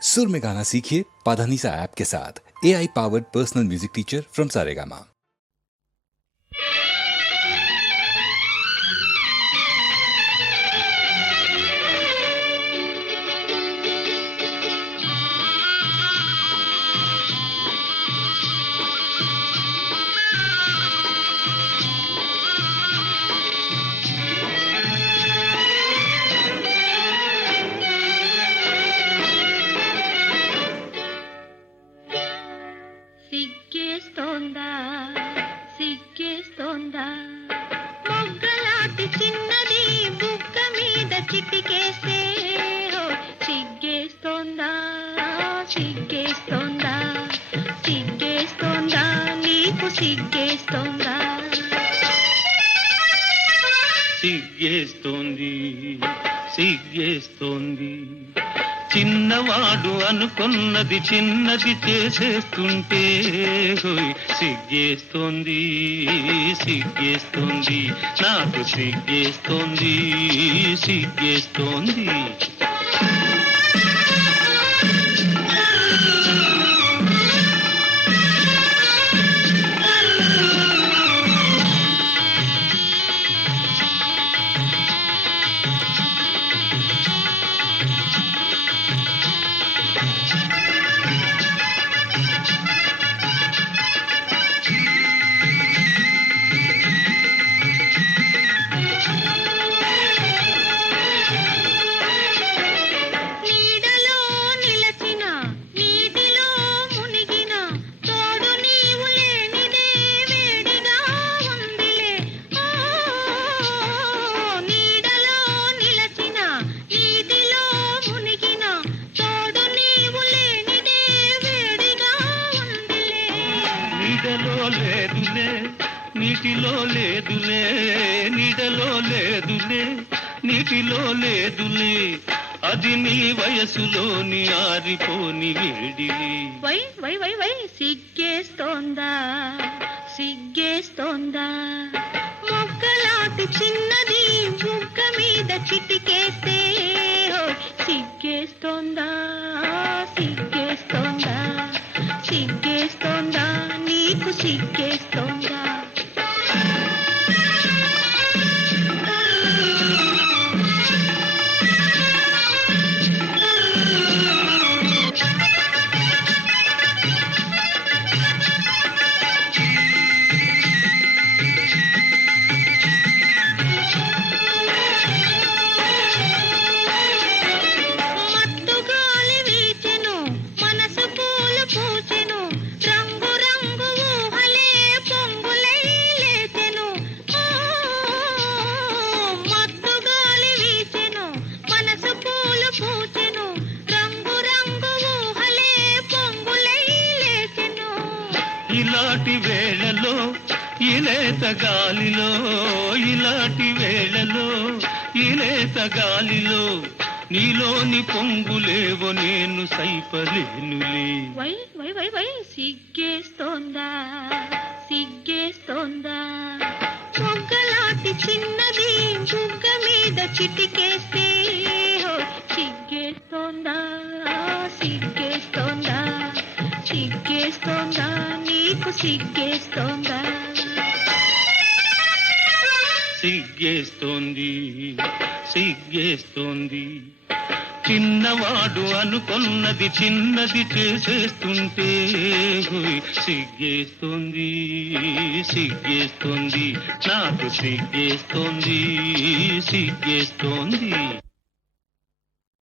सुर में गाना सीखिए पाधानीसा ऐप के साथ। AI powered personal music teacher from Saregama. సిగ్గేస్తోందా మొగ్గలాంటి చిన్నది బుగ్గ మీద చిటికేస్తే సిగ్గేస్తోందా సిగ్గేస్తోందా సిగ్గేస్తోందా నీకు సిగ్గేస్తోందా సిగ్గేస్తోంది సిగ్గేస్తోంది చిన్నవాడు అనుకున్నది చిన్నది చేసేస్తుంటే సిగ్గేస్తోంది సిగ్గేస్తోంది నాకు సిగ్గేస్తోంది సిగ్గేస్తోంది నీటిలో లేదులే నీడలో లేదులే నీటిలో లేదులే అది నీ వయసులోని ఆరిపోని వేడిలి వై వై వై వై సిగ్గేస్తోందా సిగ్గేస్తోందా మొగ్గలాంటి చిన్నది బుగ్గ మీద చిటికేస్తే సిగ్గేస్తోందా సిగ్గేస్తోందా సిగ్గేస్తోందా నీకు సిగ్గేస్తోందా ఇలాంటి వేళలో ఇలేత గాలిలో ఇలాంటి వేళలో ఇలేత గాలిలో నీలోని పొంగులేవో నేను సైపలేనులే వై వై వై వై సిగ్గేస్తోందా సిగ్గేస్తోందా మొగ్గలాంటి చిన్నది బుగ్గ మీద చిటికేస్తే సిగ్గేస్తోందా సిగ్గేస్తోందా సిగ్గేస్తోందా నీకు సిగ్గేస్తోందా సిగ్గేస్తోంది సిగ్గేస్తోంది చిన్నవాడు అనుకున్నది చిన్నది చేసేస్తుంటే సిగ్గేస్తోంది సిగ్గేస్తోంది నాకు సిగ్గేస్తోంది సిగ్గేస్తోంది